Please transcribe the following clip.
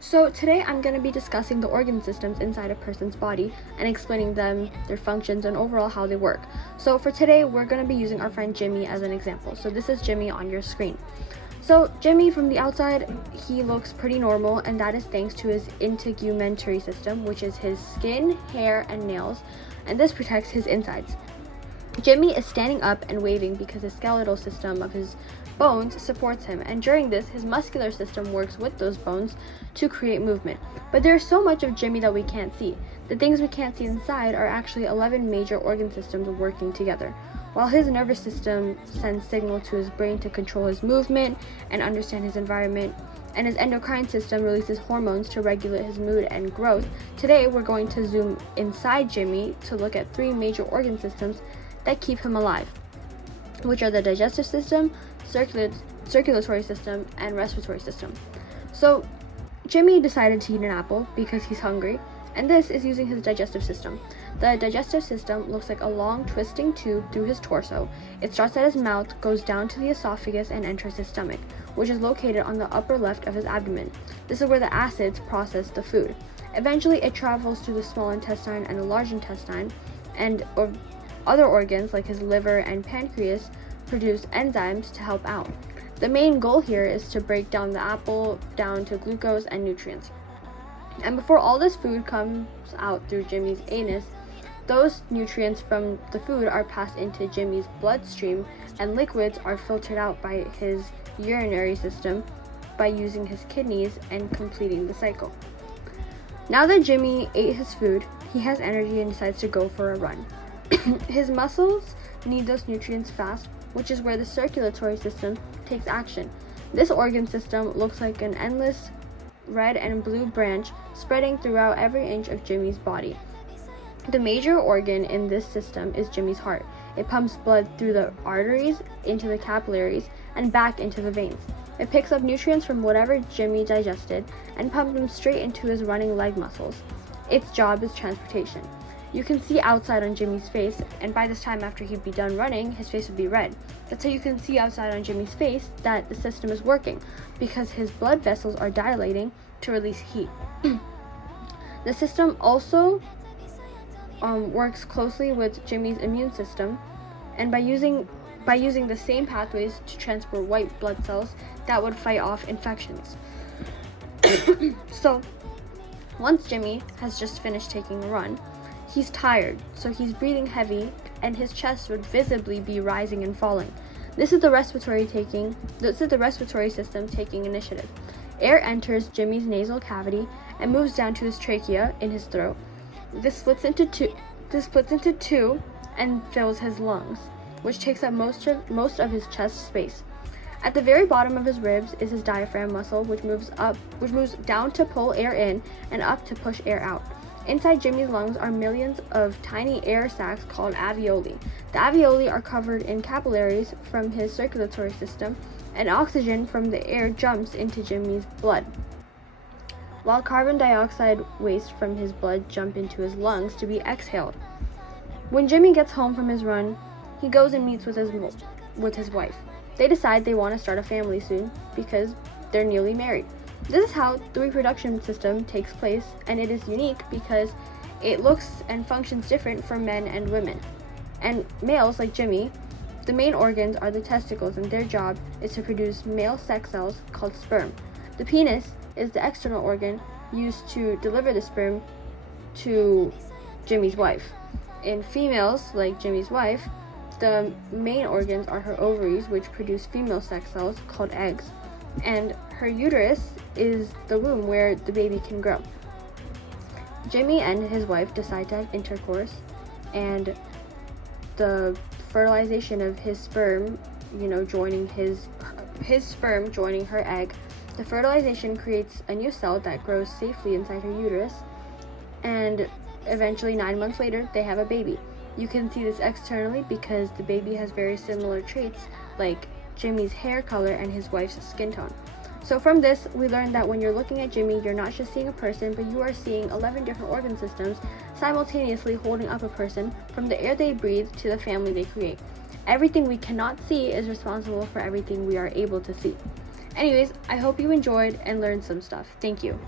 So today I'm going to be discussing the organ systems inside a person's body and explaining them, their functions, and overall how they work. So for today, we're going to be using our friend Jimmy as an example. So this is Jimmy on your screen. So Jimmy, from the outside, he looks pretty normal, and that is thanks to his integumentary system, which is his skin, hair, and nails, and this protects his insides. Jimmy is standing up and waving because the skeletal system of his bones supports him, and during this, his muscular system works with those bones to create movement. But there's so much of Jimmy that we can't see. The things we can't see inside are actually 11 major organ systems working together. While his nervous system sends signal to his brain to control his movement and understand his environment, and his endocrine system releases hormones to regulate his mood and growth, today we're going to zoom inside Jimmy to look at 3 major organ systems that keep him alive, which are the digestive system, circulatory system, and respiratory system. So Jimmy decided to eat an apple because he's hungry, and this is using his digestive system. The digestive system looks like a long twisting tube through his torso. It starts at his mouth, goes down to the esophagus, and enters his stomach, which is located on the upper left of his abdomen. This is where the acids process the food. Eventually it travels through the small intestine and the large intestine, and other organs like his liver and pancreas produce enzymes to help out. The main goal here is to break down the apple down to glucose and nutrients. And before all this food comes out through Jimmy's anus, those nutrients from the food are passed into Jimmy's bloodstream, and liquids are filtered out by his urinary system by using his kidneys and completing the cycle. Now that Jimmy ate his food, he has energy and decides to go for a run. His muscles need those nutrients fast, which is where the circulatory system takes action. This organ system looks like an endless red and blue branch spreading throughout every inch of Jimmy's body. The major organ in this system is Jimmy's heart. It pumps blood through the arteries, into the capillaries, and back into the veins. It picks up nutrients from whatever Jimmy digested and pumps them straight into his running leg muscles. Its job is transportation. You can see outside on Jimmy's face, and by this time after he'd be done running, his face would be red. That's how you can see outside on Jimmy's face that the system is working, because his blood vessels are dilating to release heat. The system also works closely with Jimmy's immune system, and by using the same pathways to transport white blood cells that would fight off infections. So, once Jimmy has just finished taking a run, he's tired, so he's breathing heavy, and his chest would visibly be rising and falling. This is the respiratory system taking initiative. Air enters Jimmy's nasal cavity and moves down to his trachea in his throat. This splits into two and fills his lungs, which takes up most of his chest space. At the very bottom of his ribs is his diaphragm muscle, which moves down to pull air in and up to push air out. Inside Jimmy's lungs are millions of tiny air sacs called alveoli. The alveoli are covered in capillaries from his circulatory system, and oxygen from the air jumps into Jimmy's blood, while carbon dioxide waste from his blood jump into his lungs to be exhaled. When Jimmy gets home from his run, he goes and meets with his wife. They decide they want to start a family soon because they're newly married. This is how the reproduction system takes place, and it is unique because it looks and functions different for men and women. And males, like Jimmy, the main organs are the testicles, and their job is to produce male sex cells called sperm. The penis is the external organ used to deliver the sperm to Jimmy's wife. In females, like Jimmy's wife, the main organs are her ovaries, which produce female sex cells called eggs, and her uterus is the womb where the baby can grow. Jimmy and his wife decide to have intercourse, and the fertilization of his sperm, joining his sperm joining her egg, the fertilization creates a new cell that grows safely inside her uterus, and eventually 9 months later they have a baby. You can see this externally because the baby has very similar traits like Jimmy's hair color and his wife's skin tone. So from this, we learned that when you're looking at Jimmy, you're not just seeing a person, but you are seeing 11 different organ systems simultaneously holding up a person, from the air they breathe to the family they create. Everything we cannot see is responsible for everything we are able to see. Anyways, I hope you enjoyed and learned some stuff. Thank you.